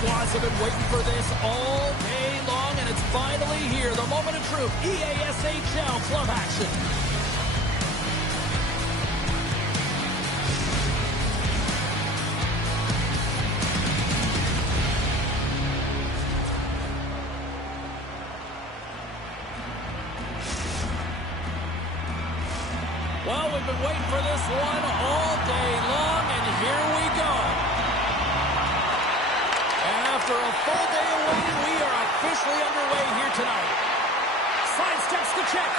Squads have been waiting for this all day long, and it's finally here. The moment of truth. EASHL club action. Well, we've been waiting for this one all day long, and here we go. After a full day of waiting, we are officially underway here tonight. Sidesteps the check.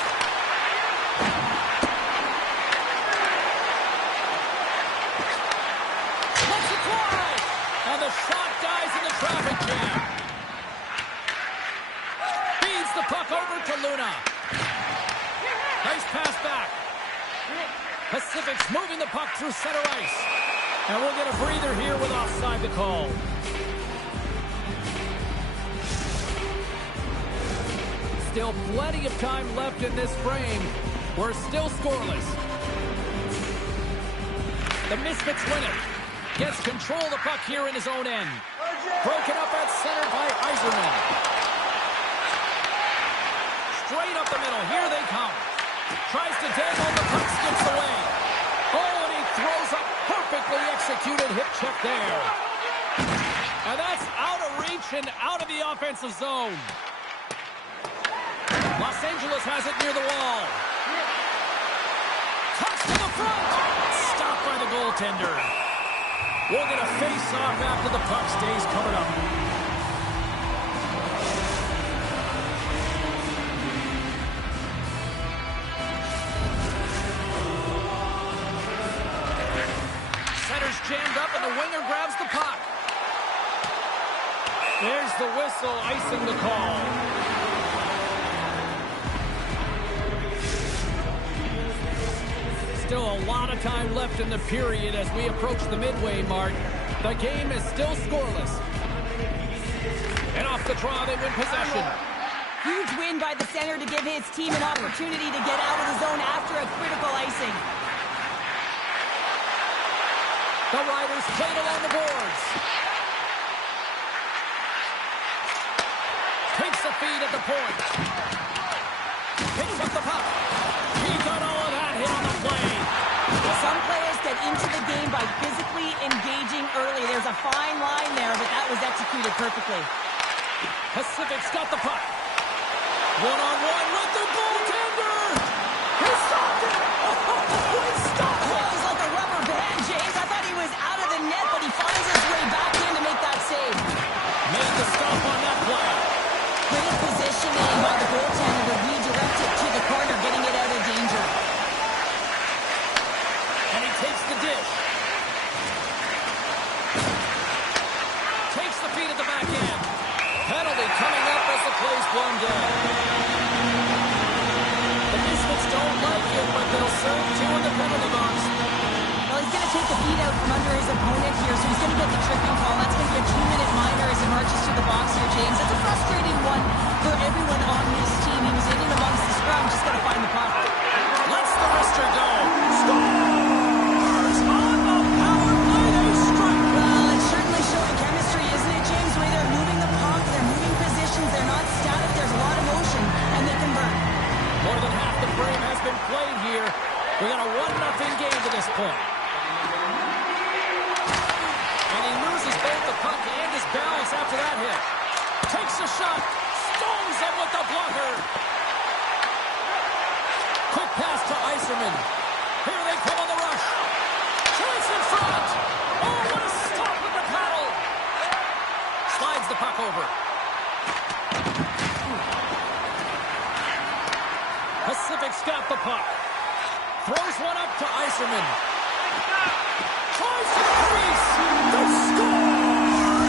Lets it fly. And the shot dies in the traffic jam. Feeds the puck over to Luna. Nice pass back. Pacific's moving the puck through center ice. And we'll get a breather here with offside to call. Still plenty of time left in this frame. We're still scoreless. The Misfits win it. Gets control of the puck here in his own end. Broken up at center by Eiserman. Straight up the middle. Here they come. Tries to dangle, the puck skips away. Oh, and he throws a perfectly executed hip check there. And that's out of reach and out of the offensive zone. Los Angeles has it near the wall. Touch to the front. Stopped by the goaltender. We'll get a face-off after the puck stays covered up. Center's jammed up and the winger grabs the puck. There's the whistle icing the call. Still a lot of time left in the period as we approach the midway mark. The game is still scoreless. And off the draw, they win possession. Huge win by the center to give his team an opportunity to get out of the zone after a critical icing. The Riders played along the boards. Takes the feed at the point. Picks up the puck. He got all of that hit on the play. Some players get into the game by physically engaging early. There's a fine line there, but that was executed perfectly. Pacific's got the puck. One-on-one with the goaltender. He stopped it. Oh, he stopped it. He's like a rubber band, James. I thought he was out of the net, but he finds his way back in to make that save. Made the stop on that play. Great positioning by the goaltender to redirect it to the corner, getting it out of danger. And he takes the dish. Takes the feed at the back end. Penalty coming up as the play's blown down. The Misfits don't like it, but they'll serve two in the penalty box. Well, he's going to take the feed out from under his opponent here, so he's going to get the tripping call. That's going to be a 2-minute minor as he marches to the box here, James. That's a frustrating one for everyone on his team. He was in and amongst the scrum, just got to find the puck. Lets the wrister go. Scores! On the power play, they strike. Well, it's certainly showing chemistry, isn't it, James? The way they're moving the puck, they're moving positions, they're not static, there's a lot of motion, and they convert. More than half the frame has been played here. We got a 1-0 game to this point. And he loses both the puck and his balance after that hit. Takes a shot. Stones him with the blocker. Quick pass to Yzerman. Here they come on the rush. Chance in front. Oh, what a stop with the paddle. Slides the puck over. Pacific's got the puck. Throws one up to Yzerman. Tries to crease. They score!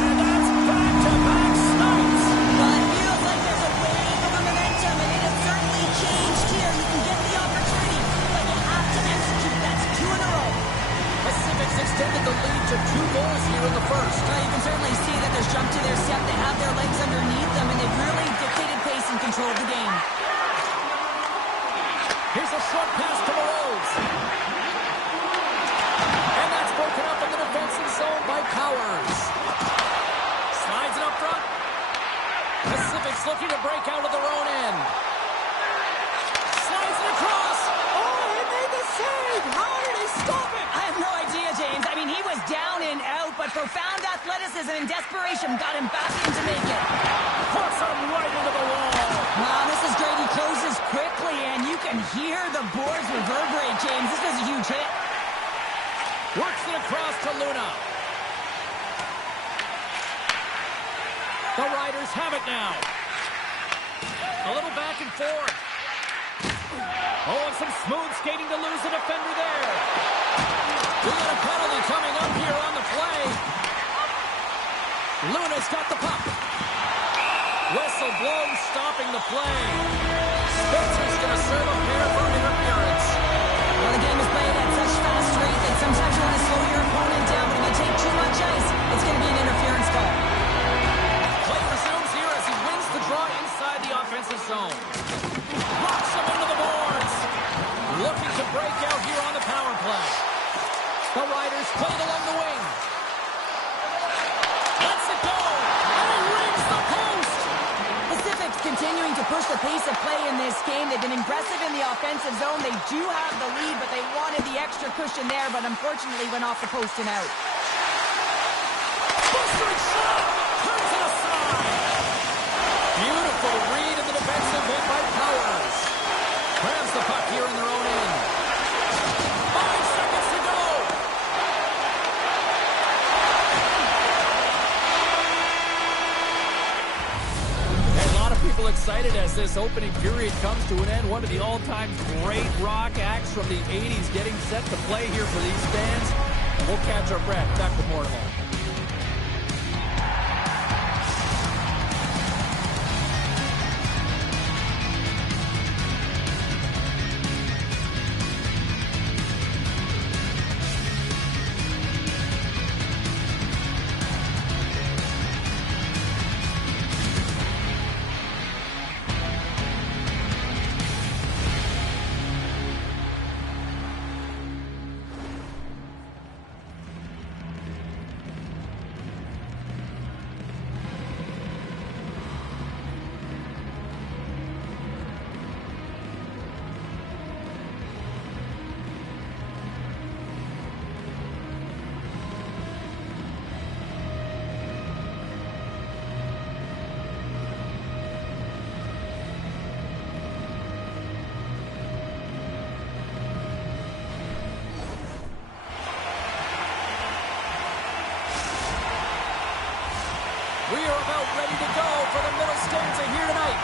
And that's back-to-back snipes. Well, it feels like there's a wave of momentum, and it has certainly changed here. You can get the opportunity, but you have to execute. That's 2 in a row. Pacific's extended the lead to 2 goals here in the first. Well, you can certainly see that there's jump to their step. They have their legs underneath them, and they've really dictated pace and controlled the game. Here's a short pass to Moroz. And that's broken up in the defensive zone by Powers. Slides it up front. Pacific's looking to break out of their own end. Slides it across. Oh, he made the save. How did he stop it? I have no idea, James. I mean, he was down and out, but profound athleticism and desperation got him back in to make it. Puts him right into the wall. Wow, this is great. He closes quickly, and you can hear the boards reverberate, James. This was a huge hit. Works it across to Luna. The Riders have it now. A little back and forth. Oh, and some smooth skating to lose the defender there. We got a penalty coming up here on the play. Luna's got the puck. Whistle blows, stopping the play. Spencer's going to serve a pair for interference. Well, the game is played at such fast rate that sometimes you want to slow your opponent down, but if you take too much ice, it's going to be an interference call. Play resumes here as he wins the draw inside the offensive zone. Rocks him into the boards. Looking to break out here on the power play. The Riders played along the wing. Lets it go. And he rings the post. Pacifics can continuing to push the pace of play in this game. They've been aggressive in the offensive zone. They do have the lead, but they wanted the extra cushion there, but unfortunately went off the post and out. Bustering shot! Turns it aside! Beautiful read in the defensive hit by Powers. Grabs the puck here in their own end. 5 seconds to go! People excited as this opening period comes to an end. One of the all-time great rock acts from the 80s getting set to play here for these fans. And we'll catch our breath. Back with more in a moment. We are about ready to go for the middle stanza here tonight.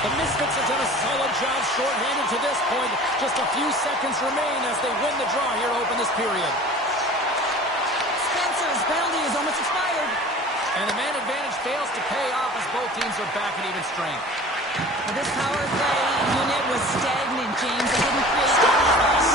The Misfits have done a solid job shorthanded to this point. Just a few seconds remain as they win the draw here to open this period. Spencer's penalty is almost expired. And the man advantage fails to pay off as both teams are back at even strength. Well, this power play unit was stagnant, James. They didn't create any space.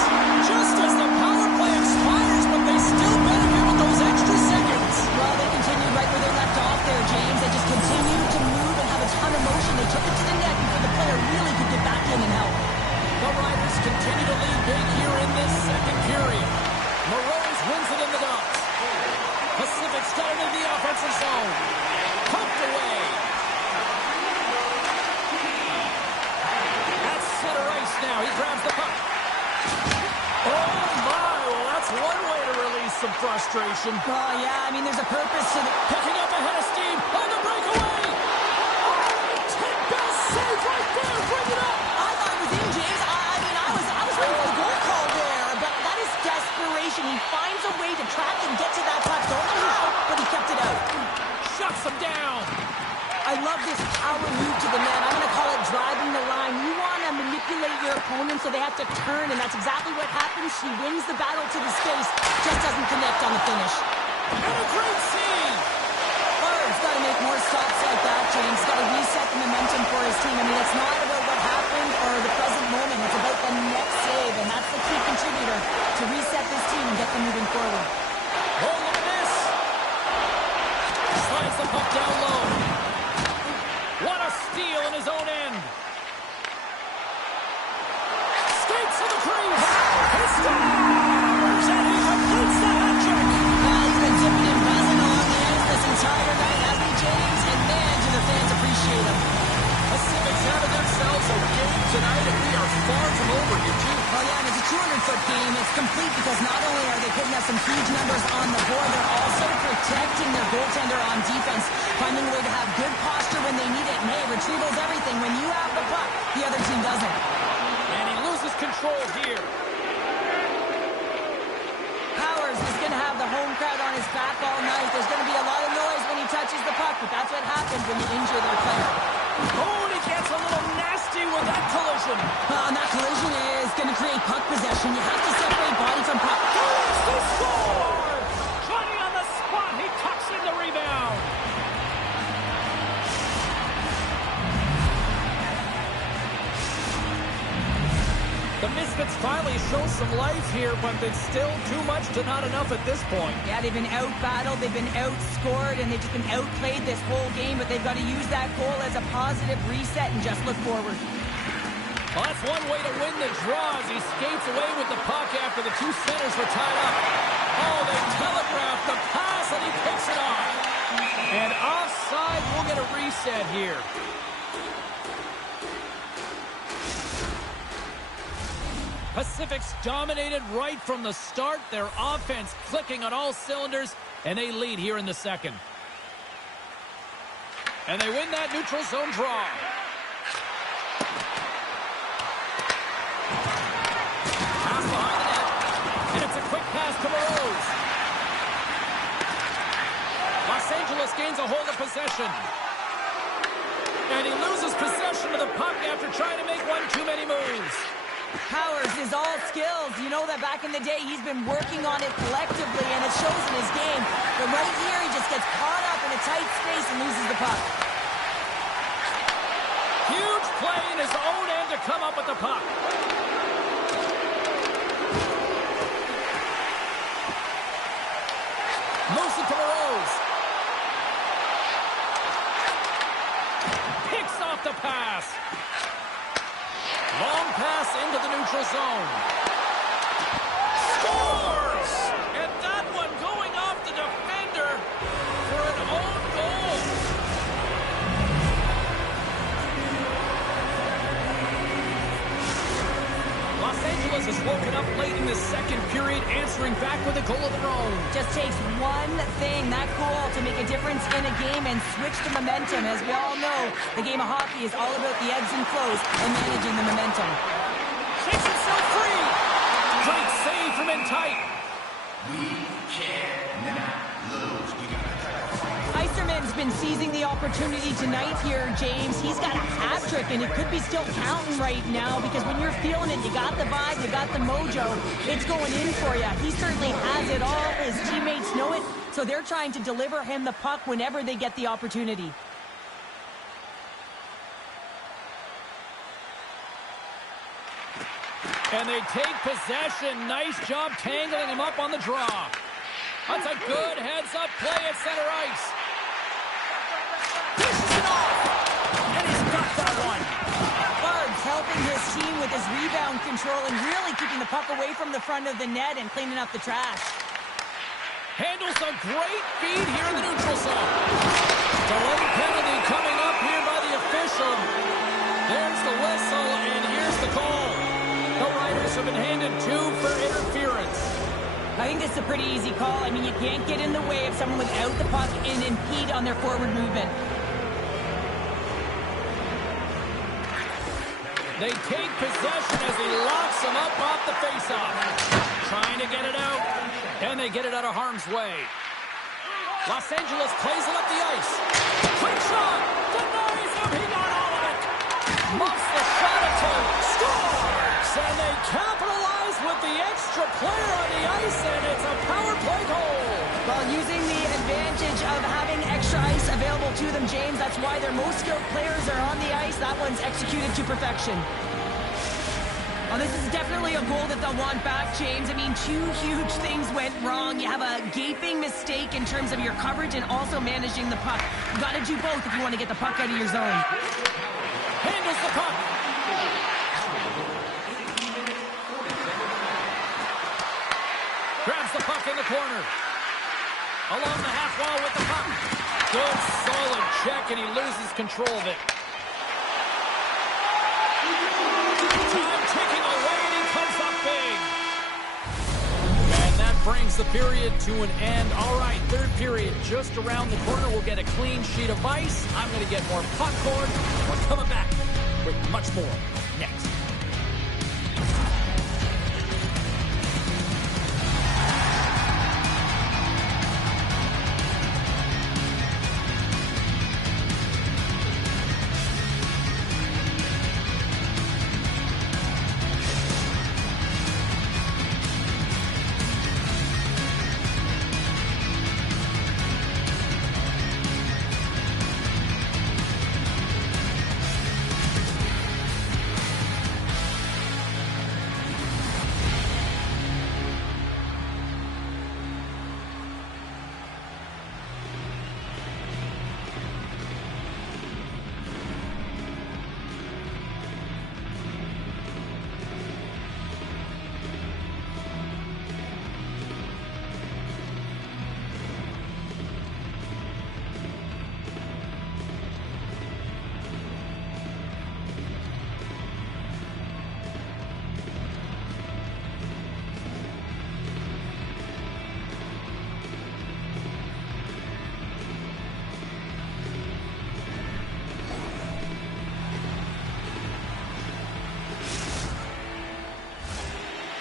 Just as the power play expires, but they still benefit with those extra seconds. Well, they continued right where they left off there, James. They just continued to move and have a ton of motion. They took it to the net before the player really could get back in and help. The Riders continue to lead big here in this second period. Morose wins it in the dots. Pacific's got it into the offensive zone. Poked away. At center ice now. He grabs the puck. Oh, my. Well, that's one way to release some frustration. Oh, yeah. I mean, there's a purpose to the... Picking up ahead of steam on the breakaway. Oh, Ted Bell save right there. Bring it up. I'm with him, James. I was ready for the goal call there, but that is desperation. He finds a way to track and get to that puck. Don't know how, but he kept it out. Shuts him down. I love this power move to the net. I'm going to call it driving the line. You want to manipulate your opponent so they have to turn, and that's exactly what happens. She wins the battle to the space, just doesn't connect on the finish. And a great save. Bird's got to make more stops like that, James. Got to reset the momentum for his team. I mean, it's not about what happened or the present moment. It's about the next save, and that's the key contributor to reset this team and get them moving forward. Oh, look at this. Slides the puck down low. What a steal in his own end. Skates to the crease. He scores! And he completes the hat trick. He's been dipping and buzzing along the ice this entire night, hasn't he, James? And man, do the fans appreciate him. Pacific's having themselves a game tonight, and we are far from over here, too. Oh, yeah, and it's a 200-foot game. It's complete because not only are they putting up some huge numbers on the board, they're also protecting their goaltender on defense, finding a way to have good posture when they need it. And hey, retrieval's everything. When you have the puck, the other team doesn't. And he loses control here. Powers is going to have the home crowd on his back all night. There's going to be a lot of noise when he touches the puck, but that's what happens when you injure their player. Oh, and he gets a little nasty with that collision. And that collision is going to create puck possession. You have to separate body from puck. Here's the score! Johnny on the spot. He tucks in the rebound. The Misfits finally show some life here, but it's still too much to not enough at this point. Yeah, they've been out-battled, they've been outscored, and they've just been outplayed this whole game, but they've got to use that goal as a positive reset and just look forward. Well, that's one way to win the draw as he skates away with the puck after the two centers were tied up. Oh, they telegraphed the pass, and he picks it off. And offside, we'll get a reset here. Pacific's dominated right from the start. Their offense clicking on all cylinders, and they lead here in the second. And they win that neutral zone draw. Pass behind the net, and it's a quick pass to Morose. Los Angeles gains a hold of possession. And he loses possession of the puck after trying to make one too many moves. Powers is all skills. You know that back in the day, he's been working on it collectively, and it shows in his game. But right here, he just gets caught up in a tight space and loses the puck. Huge play in his own end to come up with the puck. Moves it to Morose. Picks off the pass. Long pass into the neutral zone. Scores! And that one going off the defender for an own goal. Los Angeles has woken up late in the second period, answering back with a goal of their own. Just takes one thing, that goal, to make a difference in a game and switch the momentum. As we all know, the game of hockey is all about the ebbs and flows and managing the momentum. Shakes himself free. Great save from in tight. We cannot lose. We gotta Iserman's been seizing the opportunity tonight here, James. He's got a hat trick, and it could be still counting right now, because when you're feeling it, you got the vibe, you got the mojo, it's going in for you. He certainly has it all. His teammates know it, so they're trying to deliver him the puck whenever they get the opportunity. And they take possession. Nice job tangling him up on the draw. That's a good heads-up play at center ice. Dishes it off. And he's got that one. Barb's helping his team with his rebound control and really keeping the puck away from the front of the net and cleaning up the trash. Handles a great feed here in the neutral zone. Delayed penalty coming up here by the official. There's the whistle, and here's the call. The Riders have been handed 2 for interference. I think this is a pretty easy call. I mean, you can't get in the way of someone without the puck and impede on their forward movement. They take possession as he locks him up off the faceoff. Trying to get it out, and they get it out of harm's way. Los Angeles plays it up the ice. Quick shot! Denies him! He got all of it! Muffs the shot attempt. Scores! And they capitalize with the extra player on the ice, and it's a power play goal. Well, using the advantage of having extra ice available to them, James, that's why their most skilled players are on the ice. That one's executed to perfection. Oh, this is definitely a goal that they'll want back, James. I mean, 2 huge things went wrong. You have a gaping mistake in terms of your coverage and also managing the puck. You've got to do both if you want to get the puck out of your zone. Handles the puck. Grabs the puck in the corner. Along the half wall with the puck. Good, solid check, and he loses control of it. Time ticking away, and he comes up big. And that brings the period to an end. All right, third period just around the corner. We'll get a clean sheet of ice. I'm going to get more popcorn. We're coming back with much more next.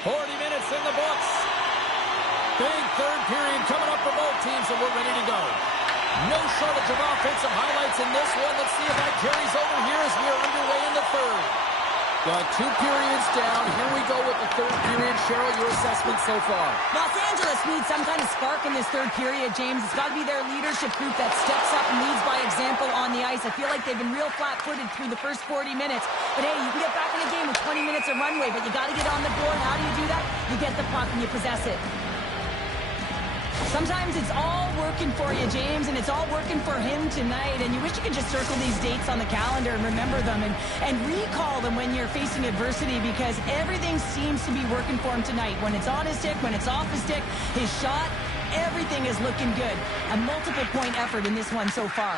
40 minutes in the books. Big third period coming up for both teams, and we're ready to go. No shortage of offensive highlights in this one. Let's see if that carries over here as we are underway in the third. Got 2 periods down. Here we go with the third period. Cheryl, your assessment so far? Los Angeles needs some kind of spark in this third period, James. It's got to be their leadership group that steps up and leads by example on the ice. I feel like they've been real flat-footed through the first 40 minutes. But hey, you can get back in the game with 20 minutes of runway, but you got to get on the board. How do you do that? You get the puck and you possess it. Sometimes it's all working for you, James, and it's all working for him tonight. And you wish you could just circle these dates on the calendar and remember them and recall them when you're facing adversity, because everything seems to be working for him tonight. When it's on his stick, when it's off his stick, his shot, everything is looking good. A multiple-point effort in this one so far.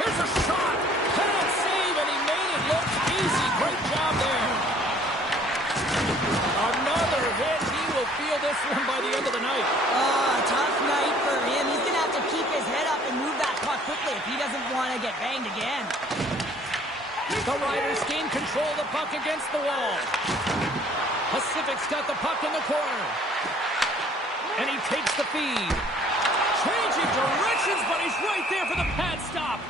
Here's a shot. Can't save, and he made it look easy. Great job there. Another hit. He will feel this one by the end of the night. Oh, tough night for him. He's going to have to keep his head up and move that puck quickly if he doesn't want to get banged again. The Riders gain control of the puck against the wall. Pacific's got the puck in the corner. And he takes the feed. Changing directions, but he's right there for the pad stop.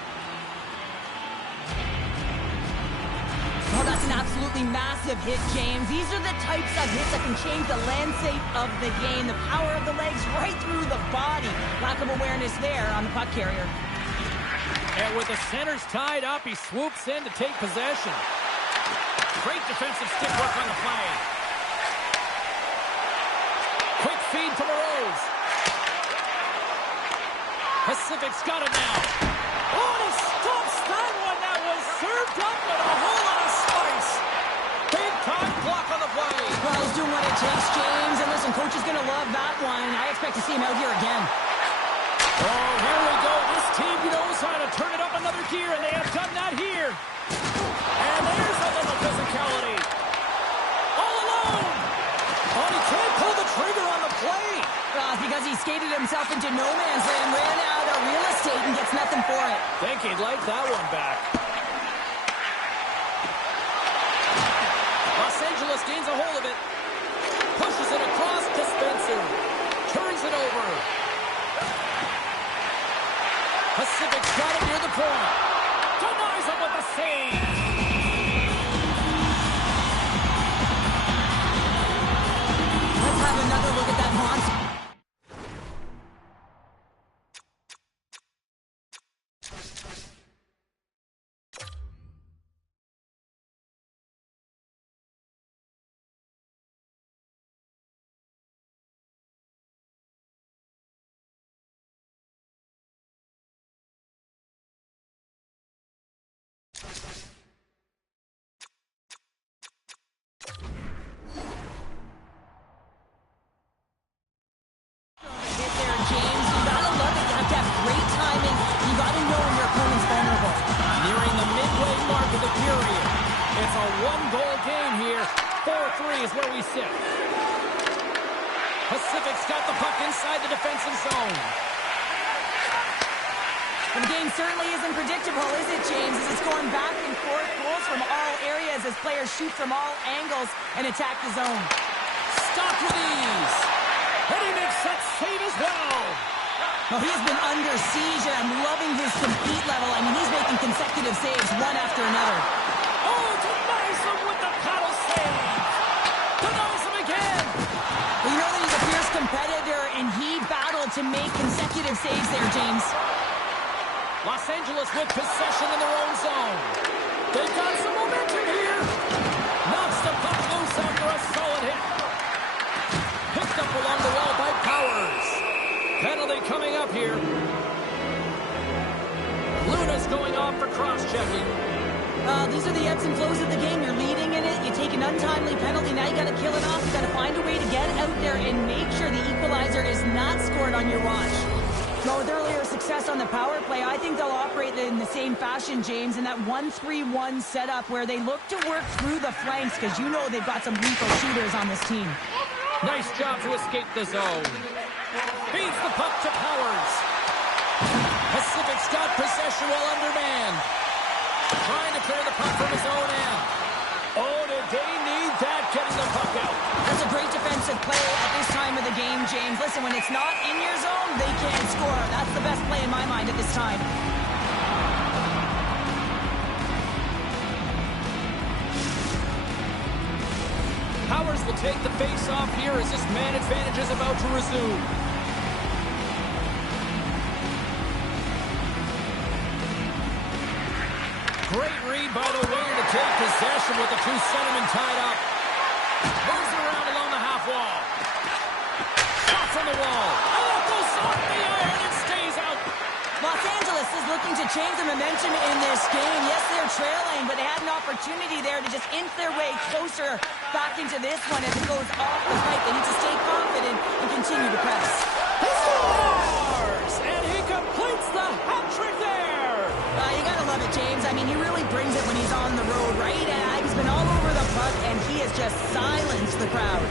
Oh, that's an absolutely massive hit, James. These are the types of hits that can change the landscape of the game. The power of the legs right through the body. Lack of awareness there on the puck carrier. And with the centers tied up, he swoops in to take possession. Great defensive stick work on the play. Quick feed to Moroz. Pacific's got it now. Oh, he stops that one. That was served up with a whole lot of spice. Big time block on the play. Well, he's doing what it takes, James. And listen, coach is going to love that one. I expect to see him out here again. Oh, here we go. This team knows how to turn it up another gear, and they have done that here. And there's a little physicality. All alone. Oh, he can't pull the trigger on the play. Because he skated himself into no man's land, ran out of real estate, and gets nothing for it. Think he'd like that one back. Los Angeles gains a hold of it. Pushes it across to Spencer. Turns it over. Pacific's got it near the point. Denies him with the save. Let's have another look at that monster. It's a one-goal game here. 4-3 is where we sit. Pacific's got the puck inside the defensive zone. The game certainly isn't predictable, is it, James? As it's going back and forth, goals from all areas as players shoot from all angles and attack the zone. Stop with ease. And he makes that save as well. Well, he has been under siege, and I'm loving his compete level. I mean, he's making consecutive saves, one after another. Oh, denies him with the paddle save. Denies him again. Well, you know that he's a fierce competitor, and he battled to make consecutive saves there, James. Los Angeles with possession in their own zone. They've got some momentum here. Knocks the puck loose after a solid hit. Picked up along the wall by Powers. Penalty coming up here. Luna's going off for cross-checking. These are the ebbs and flows of the game. You're leading in it. You take an untimely penalty. Now you got to kill it off. You got to find a way to get out there and make sure the equalizer is not scored on your watch. Well, with earlier success on the power play, I think they'll operate in the same fashion, James, in that 1-3-1 setup where they look to work through the flanks because you know they've got some lethal shooters on this team. Nice job to escape the zone. Feeds the puck to Powers. Pacific's got possession while undermanned. Trying to clear the puck from his own end. Oh, did they need that, getting the puck play at this time of the game, James. Listen, when it's not in your zone, they can't score. That's the best play in my mind at this time. Powers will take the face-off here as this man advantage is about to resume. Great read by the winger to take possession with the two centermen tied up. Moves it around along the half wall. Shot from the wall. And it goes off the iron and stays out. Los Angeles is looking to change the momentum in this game. Yes, they're trailing, but they had an opportunity there to just inch their way closer back into this one as it goes off the pipe. They need to stay confident and continue to press. He scores! And he completes the hat trick there. You gotta love it, James. I mean, he really brings it when he's on the road, right? He's been all over the puck, and he has just silenced the crowd.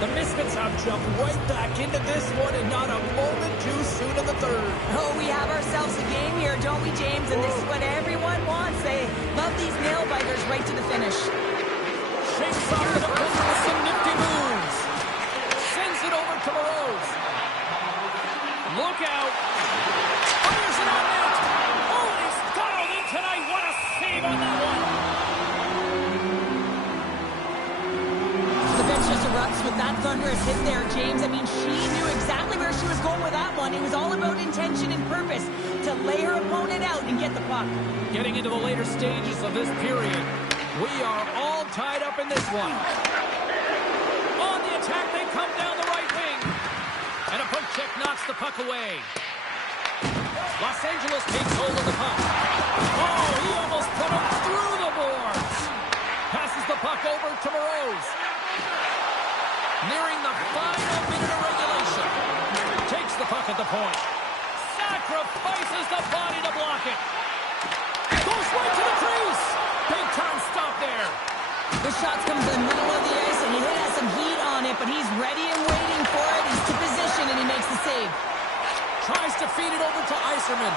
The Misfits have jumped right back into this one and not a moment too soon in the third. Oh, we have ourselves a game here, don't we, James? And this is what everyone wants. They love these nail-biters right to the finish. Shakes off the defender with some nifty moves. Sends it over to Rose. Look out. Fires it on net. Oh, he's dialed in tonight. What a save on that one. The bench just erupts with that thunderous hit there, James. I mean, she knew exactly where she was going with that one. It was all about intention and purpose to lay her opponent out and get the puck. Getting into the later stages of this period, we are all tied up in this one. On the attack, they come down the right wing. And a poke check knocks the puck away. Los Angeles takes hold of the puck. Oh, he almost put him through the boards. Passes the puck over to Moroz. Nearing the final minute of regulation. Takes the puck at the point. Sacrifices the body to block it. Goes right to the crease. Big time stop there. The shot's coming to the middle of the ice, and he has some heat on it, but he's ready and waiting for it. He's to position, and he makes the save. Tries to feed it over to Iserman.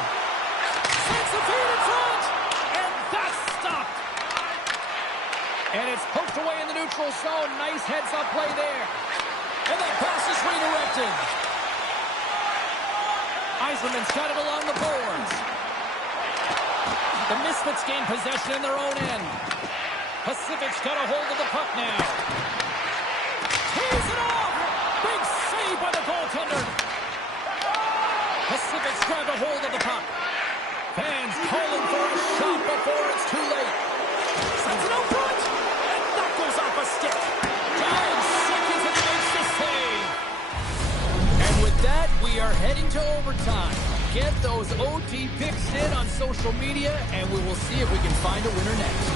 Sends the feed in front. And that's stopped. And it's poked away in the neutral zone. Nice heads-up play there. And that pass is redirected. Iserman's got it along the boards. The Misfits gain possession in their own end. Pacific's got a hold of the puck now. Tees it off! Big save by the goaltender. Pacific's grabbed a hold of the puck. Fans calling for a shot before it's too late. Sends it out front! And that goes off a stick. 10 seconds and he makes the save. And with that, we are heading to overtime. Get those OT picks in on social media, and we will see if we can find a winner next.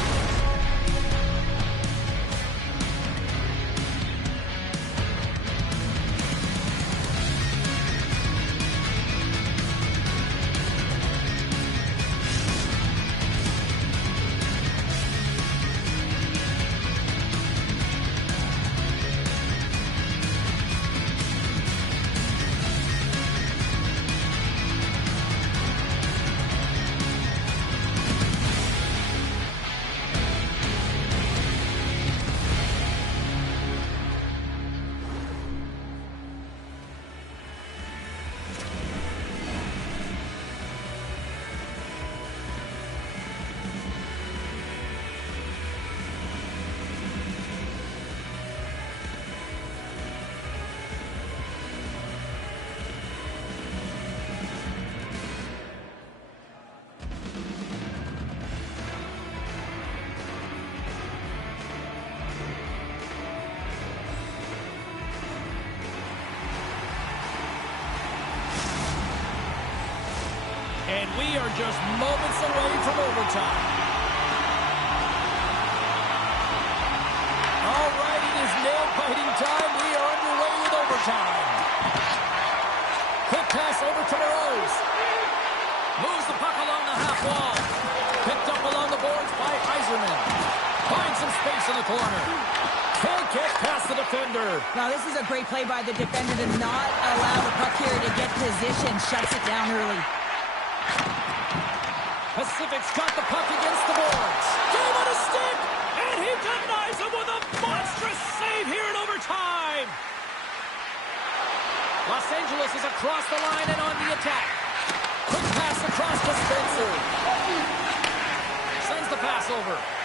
And we are just moments away from overtime. All right, it is nail-biting time. We are underway with overtime. Quick pass over to Moroz. Moves the puck along the half wall. Picked up along the boards by Iserman. Finds some space in the corner. Can't get past the defender. Now, this is a great play by the defender to not allow the puck here to get position. Shuts it down early. Pacific's got the puck against the boards. Gave on a stick, and he denies him with a monstrous save here in overtime. Angeles is across the line and on the attack. Quick pass across to Spencer. Sends the pass over.